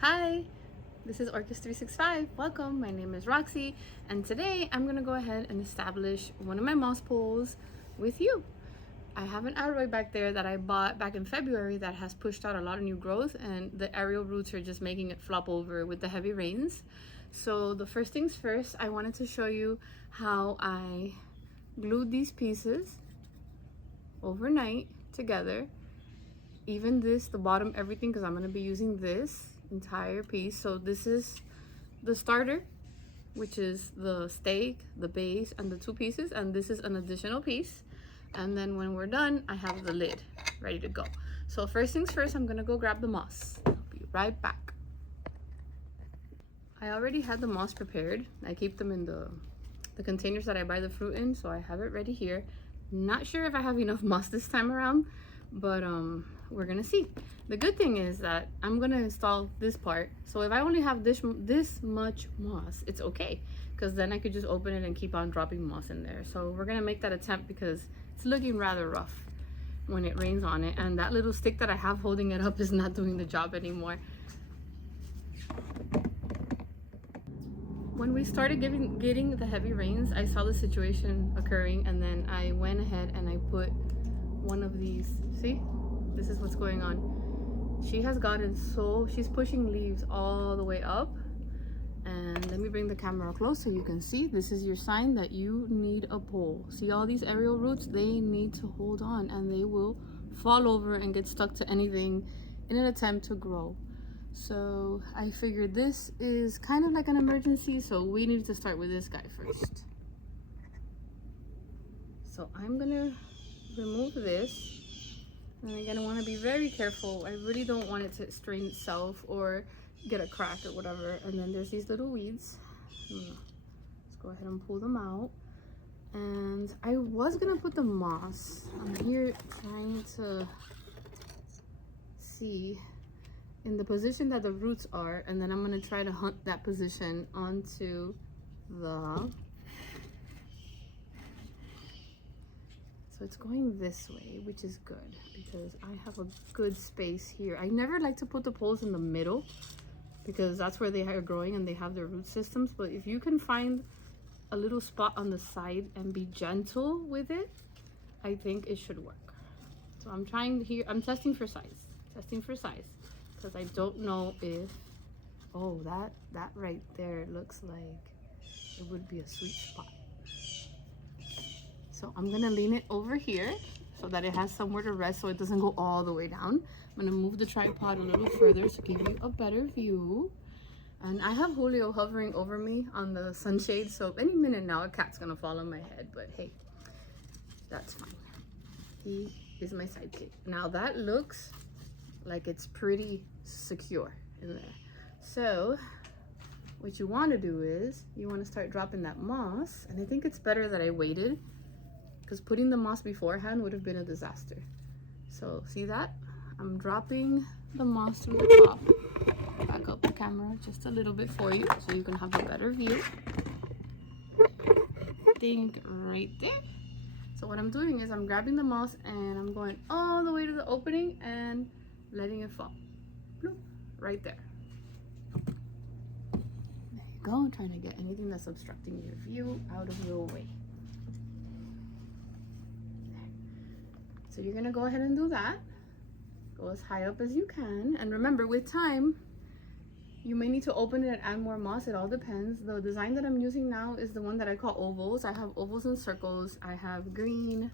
Hi, this is Orchis 365. Welcome, my name is Roxy, and today I'm gonna go ahead and establish one of my moss poles with you. I have an aroid back there that I bought back in February that has pushed out a lot of new growth, and the aerial roots are just making it flop over with the heavy rains. So the first things first, I wanted to show you how I glued these pieces overnight together. Even this, the bottom, everything, because I'm going to be using this entire piece. So this is the starter, which is the stake, the base, and the two pieces, and this is an additional piece. And then when we're done, I have the lid ready to go. So first things first, I'm going to go grab the moss. I'll be right back. I already had the moss prepared. I keep them in the containers that I buy the fruit in, so I have it ready here. Not sure if I have enough moss this time around, but we're gonna see. The good thing is that I'm gonna install this part, so if I only have this much moss, it's okay, because then I could just open it and keep on dropping moss in there. So we're gonna make that attempt because it's looking rather rough when it rains on it, and that little stick that I have holding it up is not doing the job anymore. When we started getting the heavy rains, I saw the situation occurring, and then I went ahead and I put one of these. See, this is what's going on. She has gotten she's pushing leaves all the way up. And let me bring the camera close so you can see. This is your sign that you need a pole. See all these aerial roots? They need to hold on, and they will fall over and get stuck to anything in an attempt to grow. So I figured this is kind of like an emergency, so we need to start with this guy first. So I'm gonna remove this, and again, I want to be very careful. I really don't want it to strain itself or get a crack or whatever. And then there's these little weeds. Let's go ahead and pull them out. And I was gonna put the moss. I'm here trying to see in the position that the roots are, and then I'm gonna try to hunt that position onto the, so it's going this way, which is good because I have a good space here. I never like to put the poles in the middle because that's where they are growing and they have their root systems, but if you can find a little spot on the side and be gentle with it, I think it should work. So I'm trying here, I'm testing for size, because I don't know if, oh, that right there looks like it would be a sweet spot. So I'm gonna lean it over here so that it has somewhere to rest so it doesn't go all the way down. I'm gonna move the tripod a little further to give you a better view. And I have Julio hovering over me on the sunshade, so any minute now a cat's gonna fall on my head, but hey, that's fine. He is my sidekick. Now that looks like it's pretty secure in there. So what you want to do is you want to start dropping that moss, and I think it's better that I waited because putting the moss beforehand would have been a disaster. So see that? I'm dropping the moss through the top. Back up the camera just a little bit for you so you can have a better view. Think right there. So what I'm doing is I'm grabbing the moss and I'm going all the way to the opening and letting it fall. Bloop, right there. There you go. Trying to get anything that's obstructing your view out of your way. There. So you're gonna go ahead and do that. Go as high up as you can, and remember, with time you may need to open it and add more moss. It all depends. The design that I'm using now is the one that I call ovals. I have ovals and circles. I have green,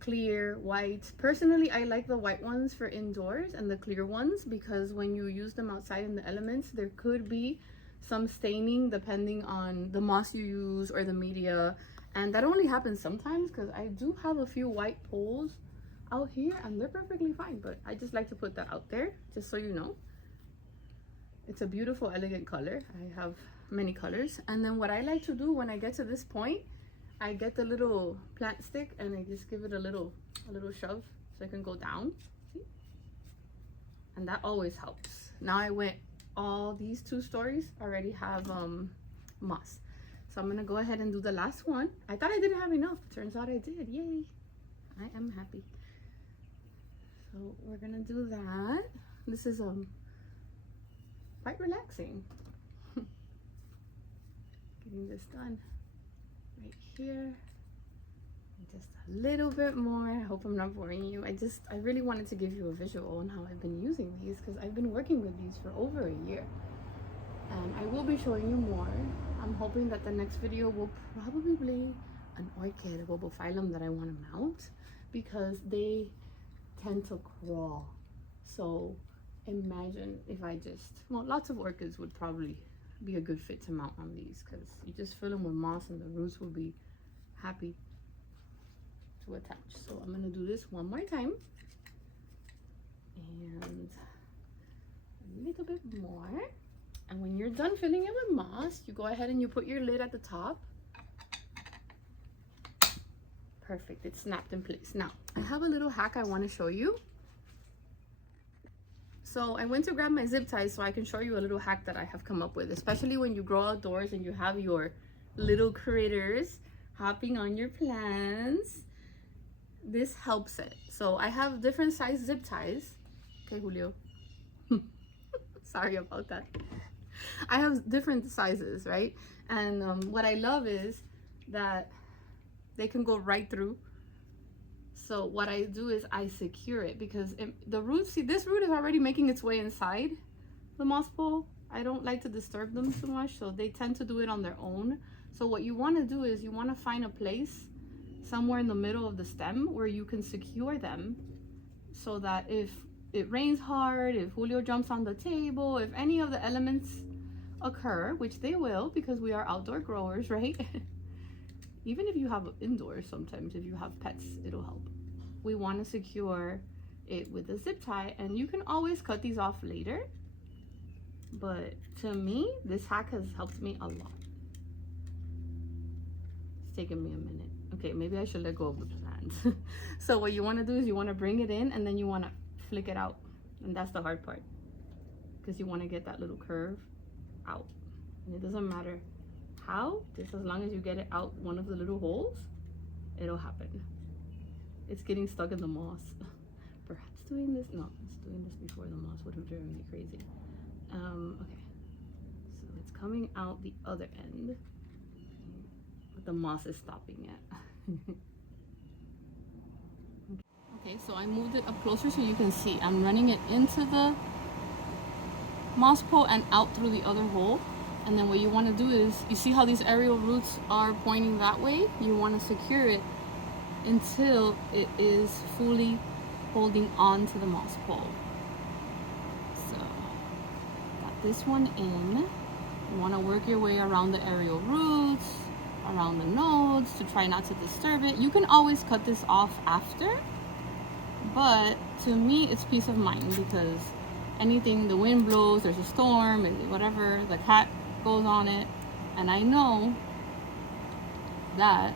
clear, white. Personally, I like the white ones for indoors and the clear ones because when you use them outside in the elements, there could be some staining depending on the moss you use or the media, and that only happens sometimes because I do have a few white poles out here and they're perfectly fine, but I just like to put that out there just so you know. It's a beautiful, elegant color. I have many colors. And then what I like to do when I get to this point, I get the little plant stick and I just give it a little shove so it can go down. See? And that always helps. Now I went, all these 2 stories already have moss. So I'm gonna go ahead and do the last one. I thought I didn't have enough. Turns out I did. Yay. I am happy. So we're gonna do that. This is quite relaxing. Getting this done right here. Just a little bit more. I hope I'm not boring you. I really wanted to give you a visual on how I've been using these, because I've been working with these for over a year. And I will be showing you more. I'm hoping that the next video will probably be an orchid, a bulbophyllum that I want to mount, because they tend to crawl. So imagine if I lots of orchids would probably be a good fit to mount on these, because you just fill them with moss and the roots will be happy to attach. So I'm gonna do this one more time, and a little bit more. And when you're done filling it with moss, you go ahead and you put your lid at the top. Perfect, it's snapped in place. Now, I have a little hack I want to show you. So I went to grab my zip ties so I can show you a little hack that I have come up with, especially when you grow outdoors and you have your little critters hopping on your plants. This helps it. So I have different size zip ties. Okay, Julio. Sorry about that. I have different sizes, right? And what I love is that they can go right through. So what I do is I secure it, because the roots, see, this root is already making its way inside the moss pole. I don't like to disturb them too much, so they tend to do it on their own. So what you want to do is you want to find a place somewhere in the middle of the stem where you can secure them, so that if it rains hard, if Julio jumps on the table, if any of the elements occur, which they will, because we are outdoor growers, right? Even if you have indoors, sometimes if you have pets, it'll help. We want to secure it with a zip tie, and you can always cut these off later. But to me, this hack has helped me a lot. It's taken me a minute. Okay, maybe I should let go of the plant. So what you want to do is you want to bring it in, and then you want to flick it out. And that's the hard part, because you want to get that little curve out. And it doesn't matter how, just as long as you get it out one of the little holes, it'll happen. It's getting stuck in the moss. Perhaps doing this, no, it's doing this before the moss would have driven me crazy. Okay, so it's coming out the other end, but the moss is stopping it. Okay, so I moved it up closer so you can see. I'm running it into the moss pole and out through the other hole. And then what you want to do is, you see how these aerial roots are pointing that way? You want to secure it until it is fully holding on to the moss pole. So, got this one in. You want to work your way around the aerial roots, around the nodes, to try not to disturb it. You can always cut this off after, but to me it's peace of mind, because anything, the wind blows, there's a storm, whatever, the cat goes on it, and I know that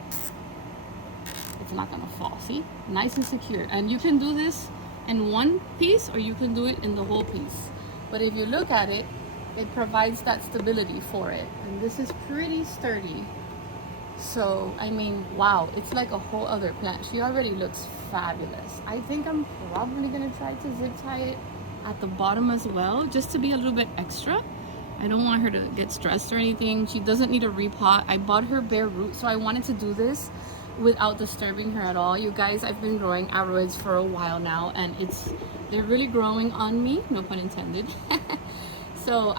it's not gonna fall. See, nice and secure. And you can do this in one piece, or you can do it in the whole piece. But if you look at it, it provides that stability for it, and this is pretty sturdy. So I mean, wow, it's like a whole other plant. She already looks fabulous. I think I'm probably gonna try to zip tie it at the bottom as well, just to be a little bit extra. I don't want her to get stressed or anything. She doesn't need a repot. I bought her bare root, so I wanted to do this without disturbing her at all. You guys, I've been growing aroids for a while now, and they're really growing on me, no pun intended. So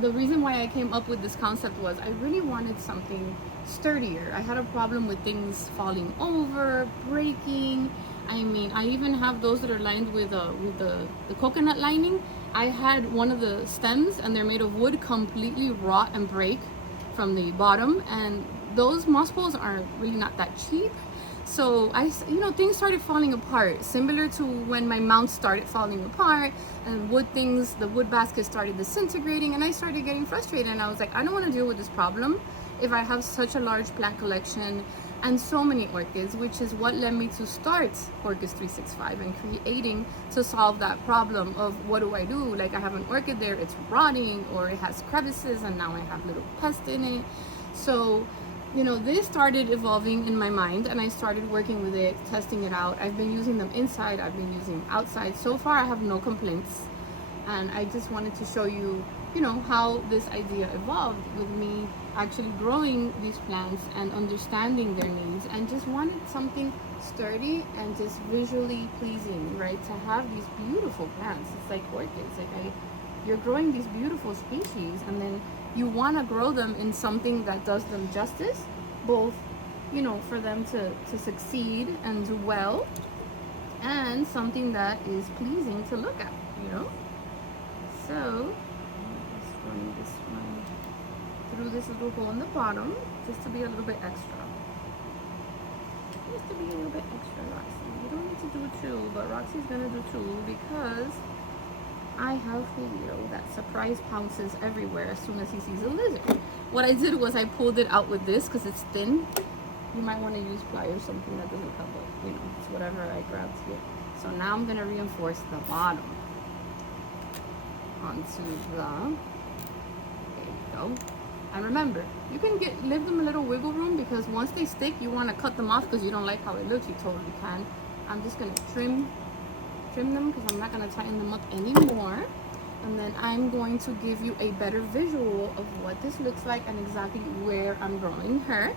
the reason why I came up with this concept was I really wanted something sturdier. I had a problem with things falling over, breaking. I mean, I even have those that are lined with the coconut lining. I had one of the stems, and they're made of wood, completely rot and break from the bottom, and those moss poles are really not that cheap. So things started falling apart, similar to when my mounts started falling apart, and the wood basket started disintegrating, and I started getting frustrated, and I was like, I don't want to deal with this problem if I have such a large plant collection and so many orchids, which is what led me to start Orchids 365 and creating to solve that problem of what do I do? Like, I have an orchid there, it's rotting, or it has crevices, and now I have little pests in it. So this started evolving in my mind, and I started working with it, testing it out. I've been using them inside, I've been using outside. So far I have no complaints. And I just wanted to show you, you know, how this idea evolved with me actually growing these plants and understanding their needs, and just wanted something sturdy and just visually pleasing, right? To have these beautiful plants. It's like orchids. Like you're growing these beautiful species, and then you want to grow them in something that does them justice, both, you know, for them to succeed and do well, and something that is pleasing to look at, you know. So let's run this one through this little hole in the bottom, just to be a little bit extra. Just to be a little bit extra, Roxy. You don't need to do two, but Roxy's gonna do two because I have Julio that surprise pounces everywhere as soon as he sees a lizard. What I did was I pulled it out with this because it's thin. You might want to use pliers, something that doesn't cut, but you know, it's whatever I grabbed here. So now I'm gonna reinforce the bottom onto the, there you go. And remember, you can leave them a little wiggle room, because once they stick, you want to cut them off because you don't like how it looks. You totally can. I'm just gonna trim them because I'm not gonna tighten them up anymore. And then I'm going to give you a better visual of what this looks like and exactly where I'm growing her.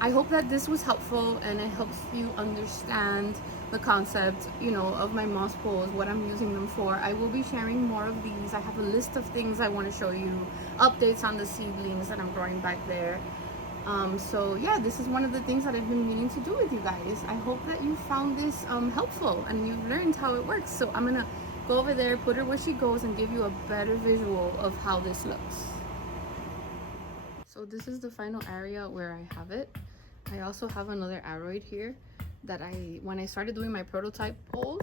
I hope that this was helpful and it helps you understand the concept, you know, of my moss poles, what I'm using them for. I will be sharing more of these. I have a list of things I want to show you, updates on the seedlings that I'm growing back there. So yeah, this is one of the things that I've been meaning to do with you guys. I hope that you found this helpful and you've learned how it works. So I'm gonna go over there, put her where she goes, and give you a better visual of how this looks. So this is the final area where I have it. I also have another aroid here that when I started doing my prototype poles,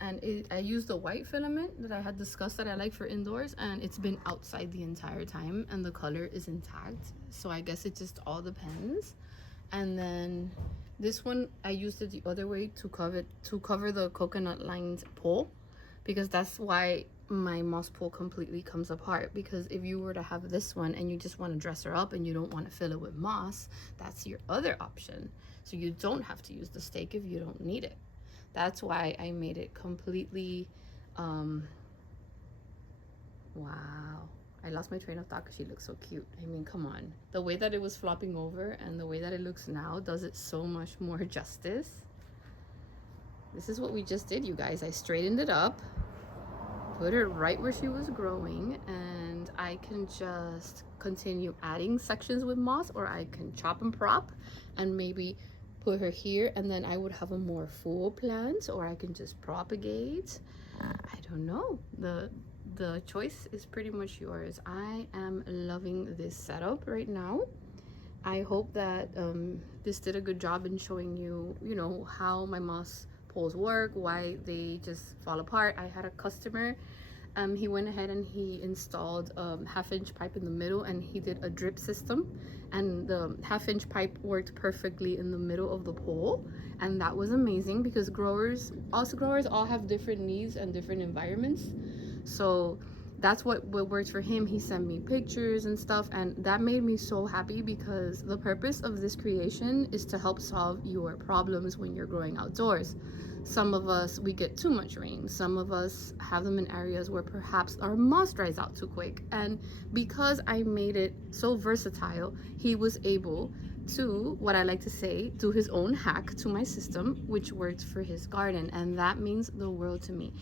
and I used the white filament that I had discussed that I like for indoors, and it's been outside the entire time and the color is intact. So I guess it just all depends. And then this one, I used it the other way to cover the coconut lined pole, because that's why my moss pole completely comes apart. Because if you were to have this one and you just want to dress her up and you don't want to fill it with moss, that's your other option. So you don't have to use the stake if you don't need it. That's why I made it completely, wow. I lost my train of thought because she looks so cute. I mean, come on. The way that it was flopping over and the way that it looks now does it so much more justice. This is what we just did, you guys. I straightened it up, put her right where she was growing, and I can just continue adding sections with moss, or I can chop and prop and maybe put her here, and then I would have a more full plant, or I can just propagate. I don't know. The choice is pretty much yours. I am loving this setup right now. I hope that this did a good job in showing you, you know, how my moss poles work, why they just fall apart. I had a customer, he went ahead and he installed a half-inch pipe in the middle, and he did a drip system, and the half-inch pipe worked perfectly in the middle of the pole, and that was amazing because growers all have different needs and different environments. So that's what worked for him. He sent me pictures and stuff, and that made me so happy, because the purpose of this creation is to help solve your problems when you're growing outdoors. Some of us, we get too much rain. Some of us have them in areas where perhaps our moss dries out too quick. And because I made it so versatile, he was able to, what I like to say, do his own hack to my system, which worked for his garden. And that means the world to me.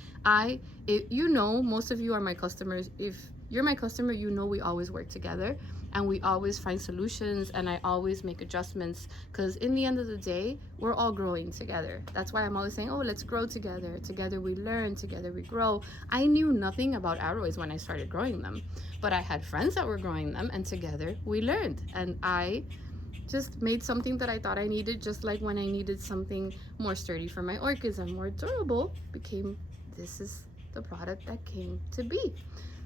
You know, most of you are my customers. If you're my customer, you know we always work together and we always find solutions, and I always make adjustments, because in the end of the day, we're all growing together. That's why I'm always saying, oh, let's grow together. Together we learn, together we grow. I knew nothing about aroids when I started growing them, but I had friends that were growing them, and together we learned. And I just made something that I thought I needed, just like when I needed something more sturdy for my orchids and more durable, this is the product that came to be.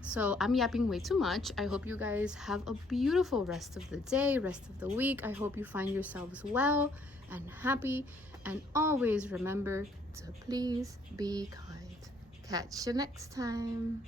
So I'm yapping way too much. I hope you guys have a beautiful rest of the day, rest of the week. I hope you find yourselves well and happy, and always remember to please be kind. Catch you next time.